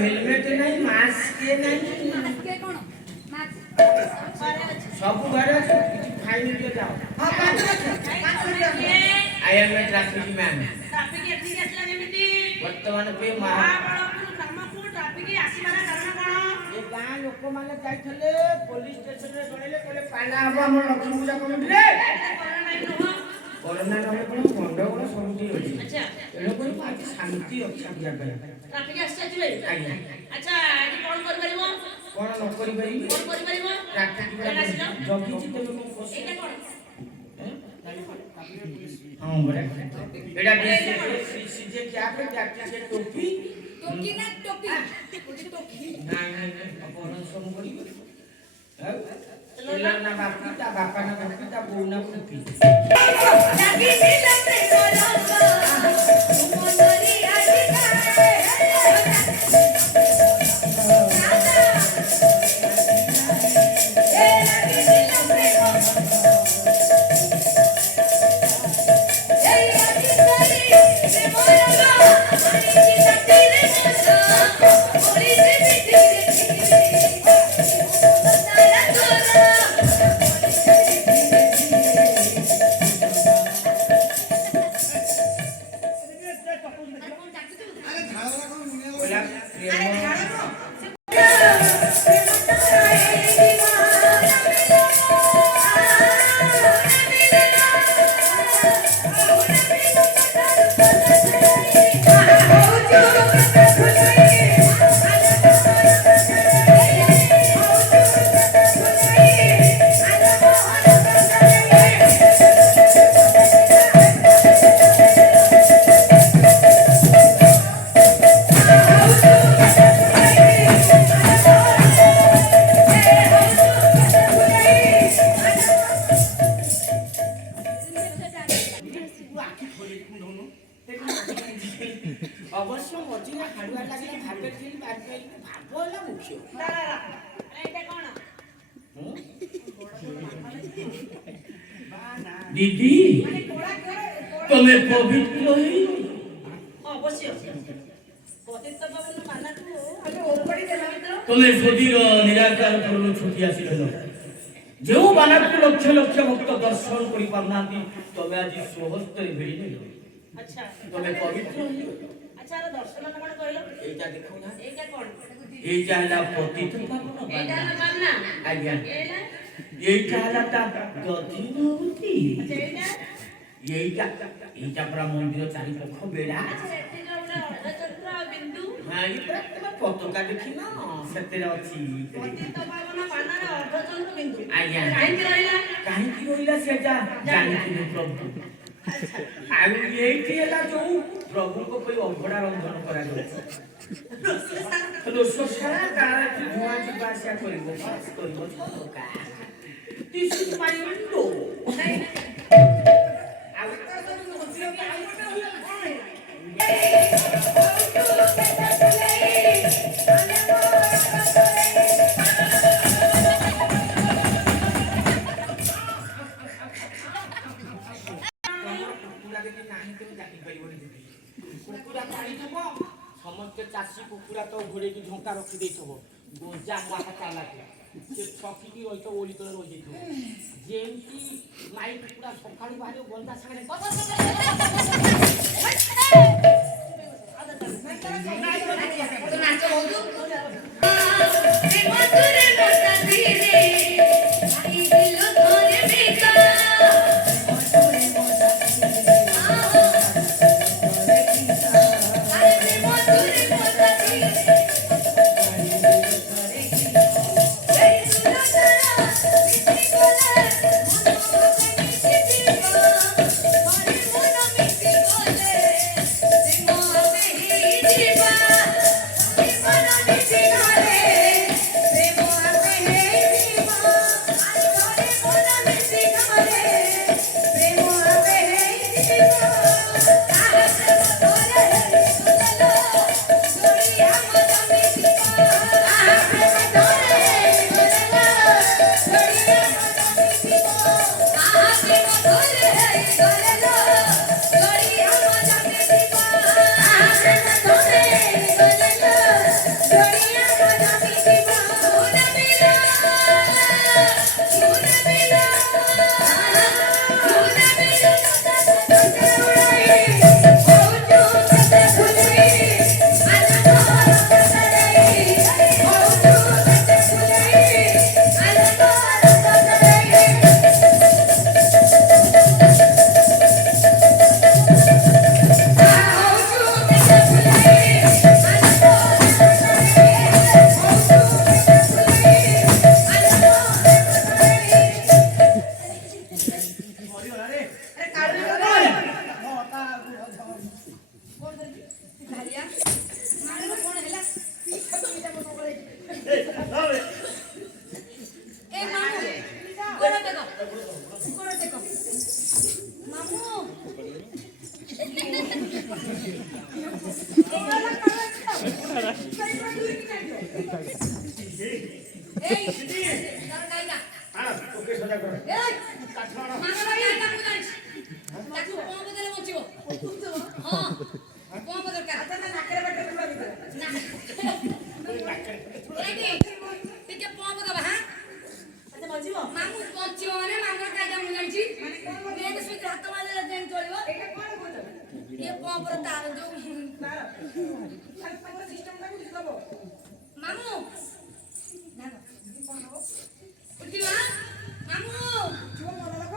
helmet नहीं mask नहीं के कोन मास्क सब घरे फाइन दिए जाओ हां 5 रुपया I am a traffic man traffic एठी आसला केमिति वर्तमान पे मा नामकु ट्रैफिक आसीबार कारण कोन ए गां लोक माने जाइथले पुलिस स्टेशन रे गणिले कहले पाला हबो हम लक्ष्मी पूजा कमिटी रे कोरोना नहे कोन गंडगोल सबुठी अछि अच्छा एलो कोन आज शांति अछि आज्ञा करे ट्रैफिक आछिले आज्ञा अच्छा एठी कोन कर परिबो कोन न करि परि कोन कर परिबो ट्रैफिक जगी छि तेमे कोन कोस एटा कोन हां बड़े एडा सीजे क्या पे जाके से टोपी टोकी ना टोपी ओटी टोकी नहीं अपन सब करी चलो ना बापी ता बापा ना बापी ता बहू ना टोपी लागी मिलते कोलंबा मोनरी आजिका ए लागी मिलते ए आजिकारी से मोरगा आनी की ततीरे मोसा ओली से बिटी तारा तोरा बोला प्रेम अवश्य मझिया हाडुआ लागले भाबे खेली बाटे भाबो होला मुख्य एटा कोन दीदी तुम्हें पवित्र ही अवश्य पतित बाबन मानकु अबे ओपडी देला मित्र तुम्हें सुधीर निराकार पूर्व छुटी आसिल जो बानाकु लक्ष लक्ष भक्त दर्शन करि पारनाती तबे आज सोहस्तर भिड़ी नहीं अच्छा तुम्हें पवित्र ही अच्छा रे दर्शन कोन कहलो एटा देखो ना एटा कोन एटा हला पतित पावन एटा ना मानना आज्ञा एला एटा हला ता दधिनवती अच्छा एटा एटा एटा पूरा मंदिर चारि पख बेड़ा अच्छा एठी जो उडा अर्धचंद्र बिंदु हां ये पूरा पताका देखि ना सेतेरे अछि पतित बाबन मानना अर्धचंद्र बिंदु आज्ञा काहे कि रहला काहे कि रोइला सेटा जानिथिनु प्रभु आउ एठी हला जो प्रभु को कोई अभड़ा रंधन करा गयो रोसो सारा कार की धुआं की बासिया करिबो बस करिबो का दिस इज माय विंडो आउ का सब होतियो कि आउ का समस्त चाषी कुकुरा तो घोड़े की झोंका रखी देथबो गोजा गाहा चाला के से छकी की रहितो ओली तले रहि जइथो जेंती माई कुकुरा सखाळी बाहरे गंदा सागरे ଏଇ ତାର କାଇଟା ଆଣ ଓକେ ସଜା କର ଏଇ କାଠ ଆଣ ମାମର କାଇଟା ମୁଁ ଜାଣିଛି ତାକୁ ପମ୍ପ ଦେଲେ ବଞ୍ଚିବ ହଁ ପମ୍ପ ଦରକାର ଆଚ୍ଛା ନା ନାକରେ ବାଟରେ ପୁରା ଭିତରେ ନା ଏଇଠି ଟିକେ ପମ୍ପ ଦବା ହାଁ ଆଚ୍ଛା ମଜିବ ମାମୁ ବଞ୍ଚିବ ମାନେ ମାମର କାଇଟା ମୁଁ ଜାଣିଛି ମେନ୍ ସୁଇଚ୍ ହାତ ମାରିଲେ ଯେମିତି ଚଳିବ ଏଇଟା କଣ କହୁଛ ଇଏ ପମ୍ପର ତାର ଯୋଉ ତାର ଖାଲି ତମର ସିଷ୍ଟମଟାକୁ ବୁଝିଦବ ମାମୁ ଉଠିବ ହାଁ ମାମୁ ଛୁଆ ମନ ରଖ